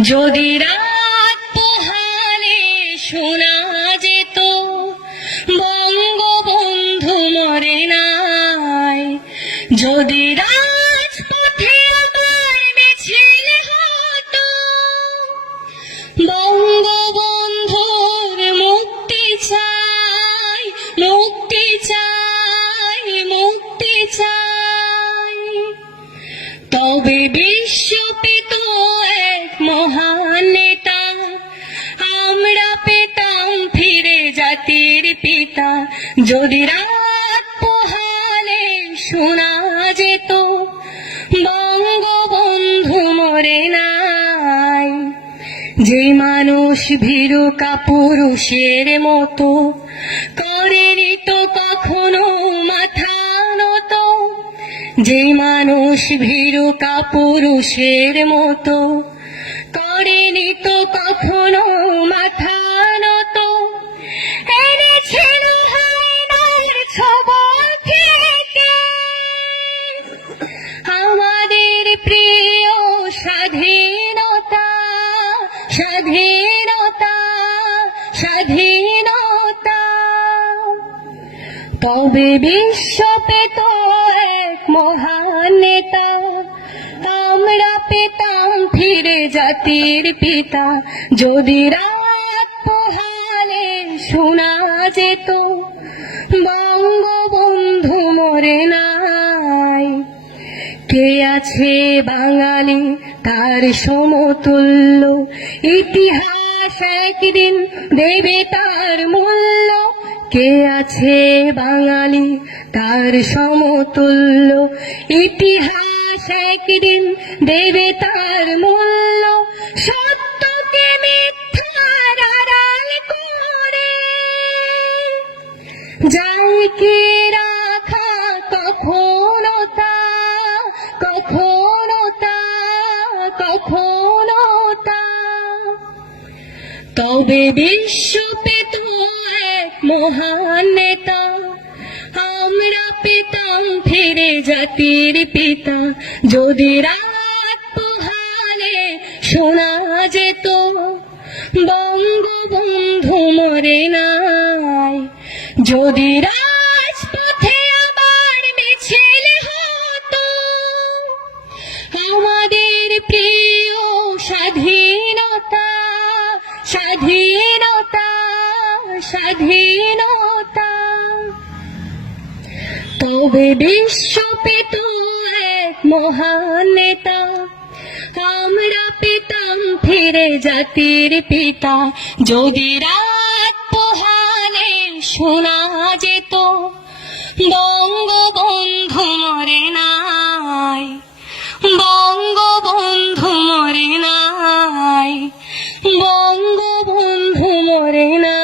যদি রাত পোহালে শোনা যেত, বঙ্গবন্ধু মরে নাই। যদি রাজপথে আবার মিছিল হতো, বঙ্গবন্ধুর মুক্তি চাই মুক্তি চাই মুক্তি চাই। তবে বিশ্ব জাতির পিতা, যদি রাত পোহালে শোনা যেত, বঙ্গবন্ধু মরে নাই। যে মানুষ ভীরু কাপুরুষের মতো করেনি তো কখনো মাথা নত। যে মানুষ ভীরু কাপুরুষের মতো করেনি তো কখনো মাথা স্বাধীনতা স্বাধীনতা। তবে বিশ্ব পেত এক মহান নেতা, আমরা পেতাম ফিরে জাতির পিতা। যদি রাত পোহালে শোনা যেত, বঙ্গবন্ধু মরে নাই। কে আছে বাঙালি তার সমতুল্য। ইতিহাস একদিন দেবে তার মূল্য। কে আছে বাঙালি তার সমতুল্য? ইতিহাস একদিন দেবে তার মূল্য। সত্যকে মিথ্যার করে। কি কখনো তবে বিশ্ব পেত এক মহান নেতা। আমরা পেতাম ফিরে জাতির পিতা। যদি রাত পোহালে শোনা যেত, বঙ্গবন্ধু মরে নাই। যদি রাজপথে স্বাধীনতা স্বাধীনতা স্বাধীনতা। তবে বিশ্ব পেত এক মহান নেতা। আমরা পেতাম ফিরে জাতির পিতা। যদি রাত পোহালে শোনা যেত, বঙ্গবন্ধু মরে নাই মরে নাই বঙ্গবন্ধু মরে নাই